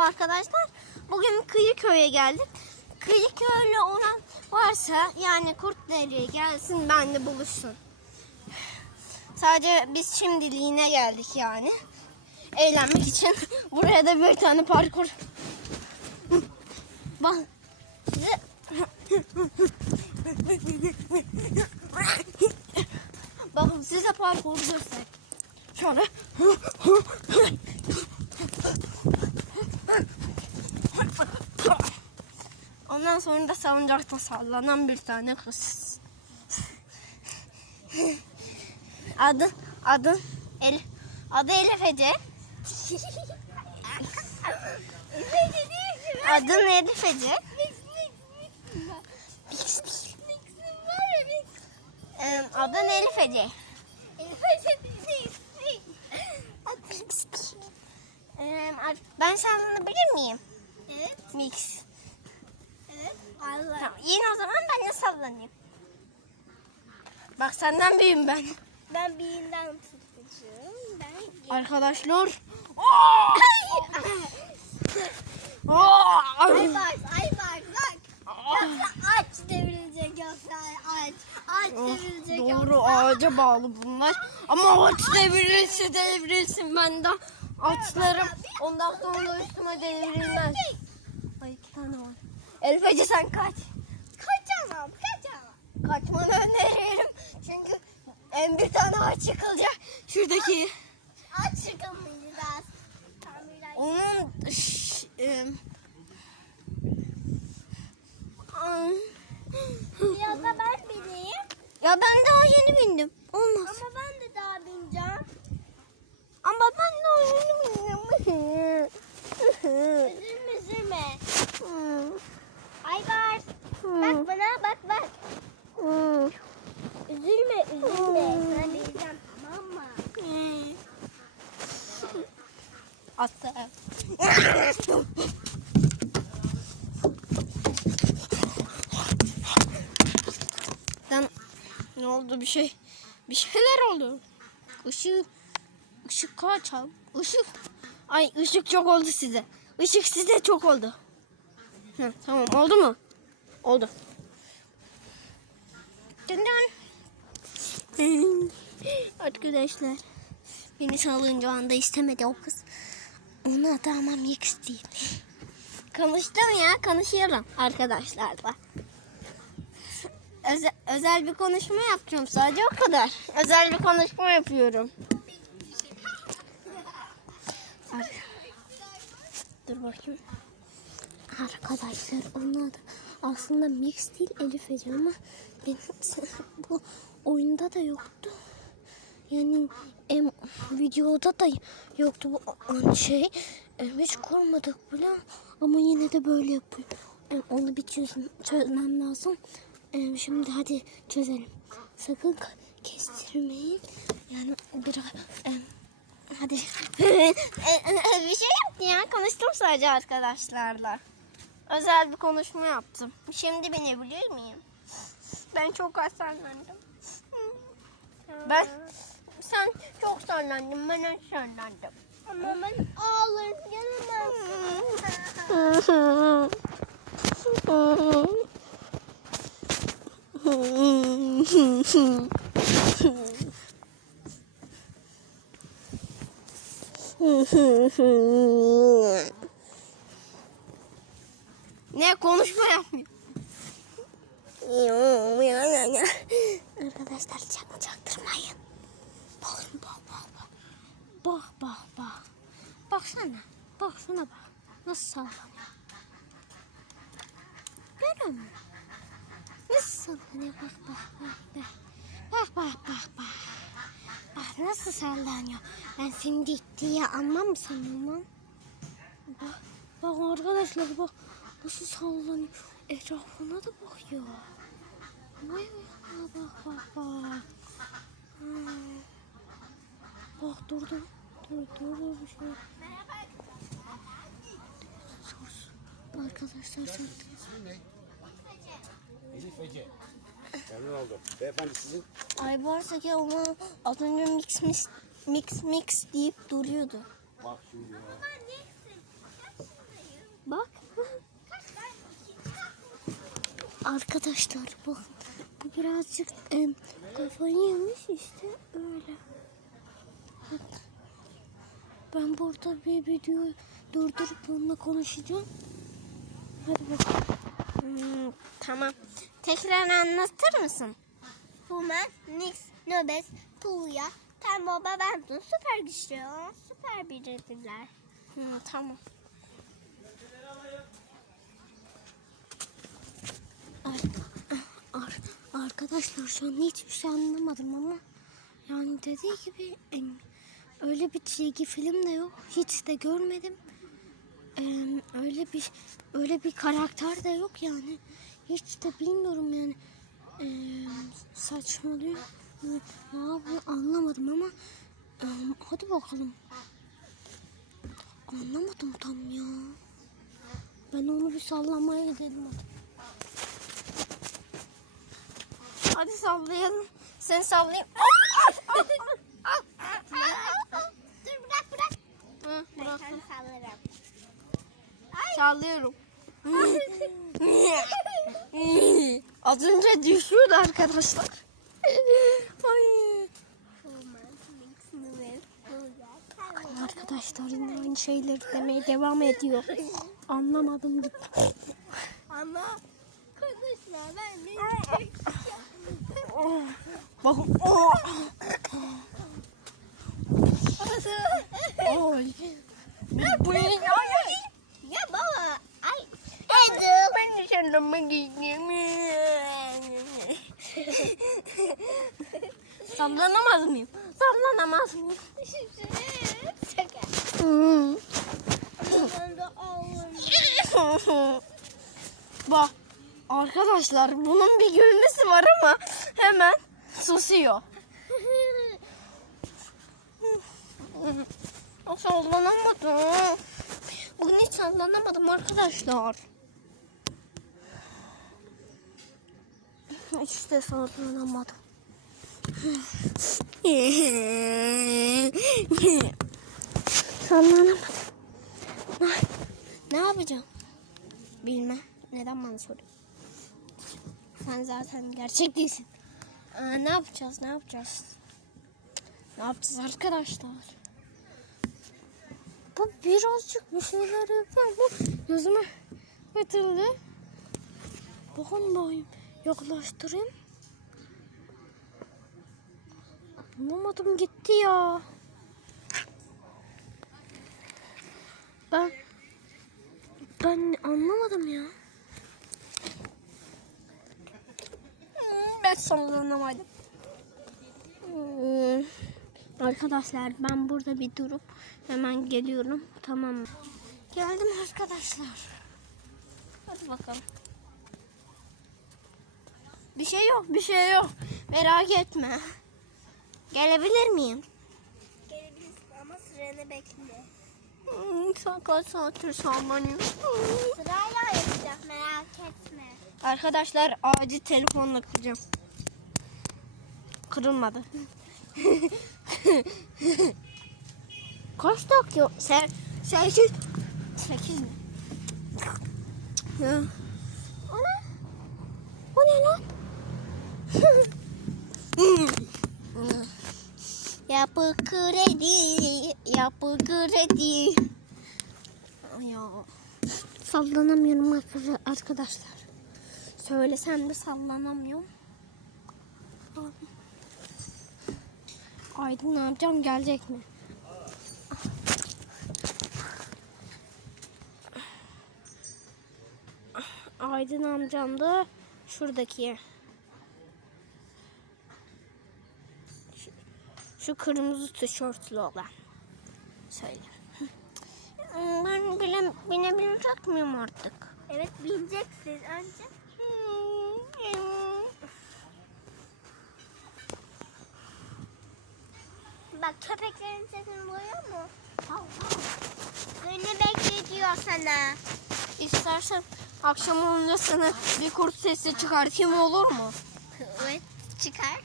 Merhaba arkadaşlar. Bugün Kıyıköy'e geldik. Kıyıköy'le olan varsa yani Kurtderi'ye gelsin benle buluşsun. Sadece biz şimdiliğine geldik yani. Eğlenmek için. Buraya da bir tane parkur. Bak. Size... Bakın size parkur göster. Şöyle. Ondan sonra da salıncakta sallanan bir tane kız. Adı adı El adı Elif Ece. Adın Elif Ece. Adın Elif Ece. Ee, ben sallanabilir miyim? Evet, Mix. evet. Allah. Tamam, yine o zaman sallanayım. Bak senden büyüğüm ben. Ben birinden tutacağım. Ben Arkadaşlar. Ay bak, ay bak, bak. Yoksa aç devrilecek yoksa aç. Aç devrilecek Doğru yoksa. ağaca bağlı bunlar. Ama ağaç devrilirse devrilsin ben de ağaçlarım ondan sonra üstüme devrilmez. Ay iki tane var. Elfece sen kaç. Kaçmanı öneririm. Çünkü en bir tane ağaç yıkılacak. Şuradaki. Aç çıkamayacağız. Tamirler. Onun şş, Ya da ben bineyim. ya ben daha yeni bindim. Olmaz. Ama ben de daha bineceğim. Ama ben daha yeni bindim. Üzülme, üzülme. Ay var. Bak bana, bak bak. Üzülme, üzülme. Ben bineceğim, tamam mı? Attı. Lan ne bir şey? Bir şeyler oldu. Işık ışık kaç abi? Işık. Ay ışık çok oldu size. Işık size çok oldu. Hı, tamam oldu mu? Oldu. Dın dın. Arkadaşlar beni salınca anda istemedi o kız. Onu mix değil. Konuştum ya konuşuyorum arkadaşlarla. Özel, özel bir konuşma yapacağım sadece o kadar. Özel bir konuşma yapıyorum. Dur bakayım. Arkadaşlar onun adı aslında mix değil Elif Ece ama benim, bu oyunda da yoktu. Yani em, videoda da yoktu bu şey. Em, hiç kurmadık bile ama yine de böyle yapıyor. Em, onu bir çözmem lazım. Em, şimdi hadi çözelim. Sakın kestirmeyin. Yani biraz em, hadi. bir şey yaptı ya. Konuştum sadece arkadaşlarla. Özel bir konuşma yaptım. Şimdi binebilir miyim? Ben çok az sallandım. Ben sen çok sallandın, ben az sallandım. Ama ben ağlarım, ne konuşma yapmıyor. Arkadaşlar çakma çaktırmayın. Bakın bak bak bak. Bak bak bak. Baksana. Bak şuna bak. Nasıl sallanıyor. Görüyor musun? Nasıl sallanıyor bak bak bak bak. Bak bak bak bak. Bak nasıl sallanıyor. Ben seni ciddiye almam sanırım. Bak, bak arkadaşlar bak nasıl sallanıyor. Etrafına da bakıyor. Vay vay bak bak bak. Hmm. Bak durdu. Dur dur dur bir şey. Arkadaşlar sen İsmin? Elif Ece. Memnun oldum. Beyefendi sizin? Ay varsa ki ama az önce mix mix mix mix deyip duruyordu. Bak şimdi ya. Bak. Arkadaşlar bakın. Bu birazcık em, kafayı yemiş işte öyle. Bak. Ben burada bir video durdurup onunla konuşacağım. Hadi bakalım. Hmm, tamam. Tekrar anlatır mısın? Human, Nix, Nobes, Pulya, Tembo, Benton süper güçlü. Süper biridirler. Hmm, tamam. Ar- arkadaşlar şu an hiçbir şey anlamadım ama yani dediği gibi öyle bir çizgi film de yok. Hiç de görmedim. Em, öyle bir öyle bir karakter de yok yani. Hiç de bilmiyorum yani. Em, saçmalıyor. Ne yapıyor anlamadım ama em, hadi bakalım. Anlamadım tam ya. Ben onu bir sallamaya gidelim hadi. Sallayalım. Sen sallayayım. Dur bırak bırak. Hı, Ben sallarım. Sallıyorum. Az önce düşüyordu arkadaşlar. Ay. Arkadaşlar yine aynı şeyleri demeye devam ediyor. Anlamadım gitti. Ama konuşma ben bir Bakın. Oh. Ay. Bu ne ya? Ya baba. Ay. De sallamak Sallanamaz mıyım? Sallanamaz mıyım? Şaka. Ben de ağlarım. Bak arkadaşlar bunun bir gülmesi var ama hemen susuyor. Sallanamadım. Bugün hiç sallanamadım arkadaşlar. Hiç de sallanamadım. sallanamadım. Ne yapacağım? Bilmem. Neden bana soruyorsun? Sen zaten gerçek değilsin. Aa, ne yapacağız? Ne yapacağız? Ne yapacağız arkadaşlar? Bu birazcık bir şeyler yapıyor. Bu gözüme batırdı. Bakın bakayım. Yaklaştırayım. Anlamadım gitti ya. Ben ben anlamadım ya. Hmm, Ben sallanamadım. Hmm, Arkadaşlar ben burada bir durup hemen geliyorum. Tamam? Geldim arkadaşlar. Hadi bakalım. Bir şey yok, bir şey yok. Merak etme. Gelebilir miyim? Gelebilirsin ama sıranı bekle. Hmm, Sen kaç saattir sallanıyorsun? Sırayla yapacağız merak etme. Arkadaşlar acil telefonla kıracağım. Kırılmadı. Kaç dakika? Sen, sekiz. Sekiz mi? Ya. O ne? O ne lan? Yapı kredi, yapı kredi. Ya. Sallanamıyorum arkadaşlar-. Söylesem de sallanamıyorum. Aydın ne yapacağım gelecek mi? Aydın amcam da şuradaki. Şu kırmızı tişörtlü olan. Söyle. Ben bile, binebilecek miyim artık? Evet bineceksin önce. Bak köpeklerin sesini duyuyor mu? Beni bekletiyor sana. İstersen akşam olunca sana bir kurt sesi çıkartayım olur mu? Evet çıkar.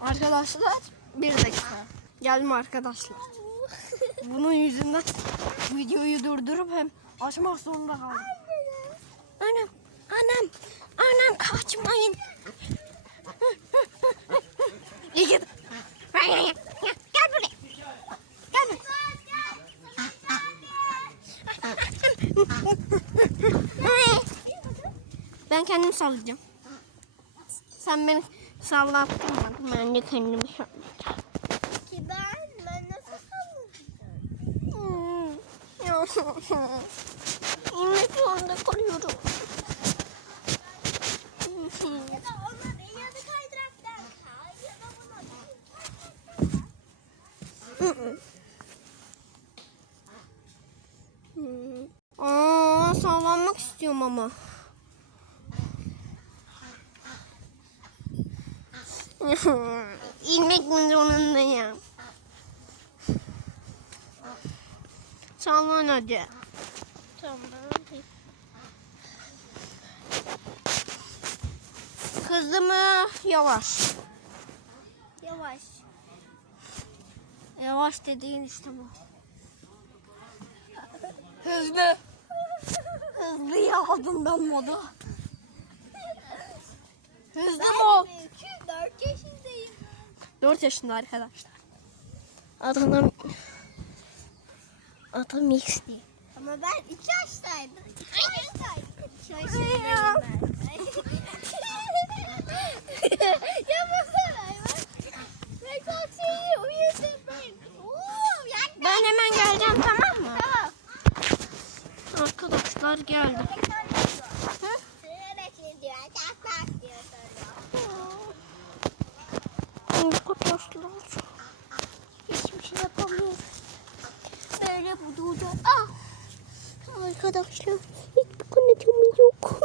Arkadaşlar bir dakika. Geldim arkadaşlar. Bunun yüzünden videoyu durdurup hem açmak zorunda kaldım. Anam, anam, anam kaçmayın. İyi git. Gel buraya. Gel buraya. Ben kendim sallayacağım. Sen beni sallattın Ben de kendimi sallayacağım. Ki ben, ben nasıl Hmm. İnmek zorunda kalıyorum. Aa, sallanmak istiyorum ama. İnmek zorundayım? Sallan hadi. Tamam. Hızlı mı? Yavaş. Yavaş. Yavaş dediğin işte bu. Hızlı. Hızlı aldım ben modu. Hızlı mı? Çünkü 4 yaşındayım. 4 yaşında arkadaşlar. Adana Adı Mix diye. Ama ben 2 yaştaydım. 2 yaştaydım. 2 yaşındayım ben. Yapmasana. Ben çok şeyi uyudum ben. Oo, yaklaş. Ben hemen geleceğim tamam mı? Tamam. Arkadaşlar geldim. Sıra bekle diyor. Yaklaş diyor sonra. Arkadaşlar hiçbir şey yapamıyorum. Böyle bu durdu. Ah! Arkadaşlar hiçbir kanıtımız yok.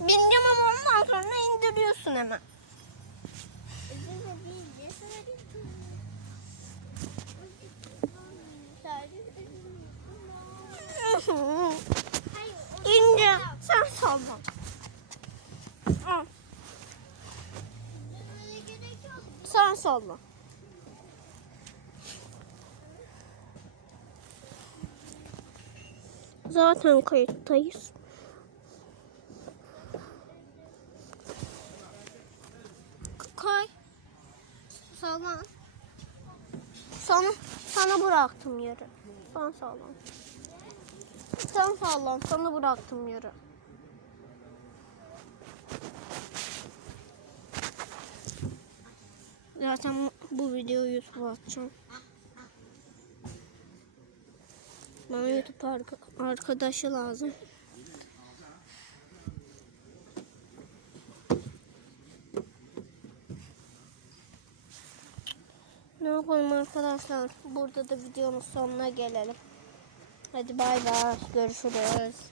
Bilmiyorum ama ondan sonra indiriyorsun hemen. İnce sen salla. Al, Böyle gerek yok. Sen salla. Zaten kayıttayız. Kay. Sallan. Sana, sana bıraktım yeri. Sen sallan. Sen sallan. Sana bıraktım yeri. Zaten bu videoyu YouTube'a atacağım. Bana YouTube arka- arkadaşı lazım. Ne yapalım arkadaşlar? Burada da videonun sonuna gelelim. Hadi bay bay. Görüşürüz.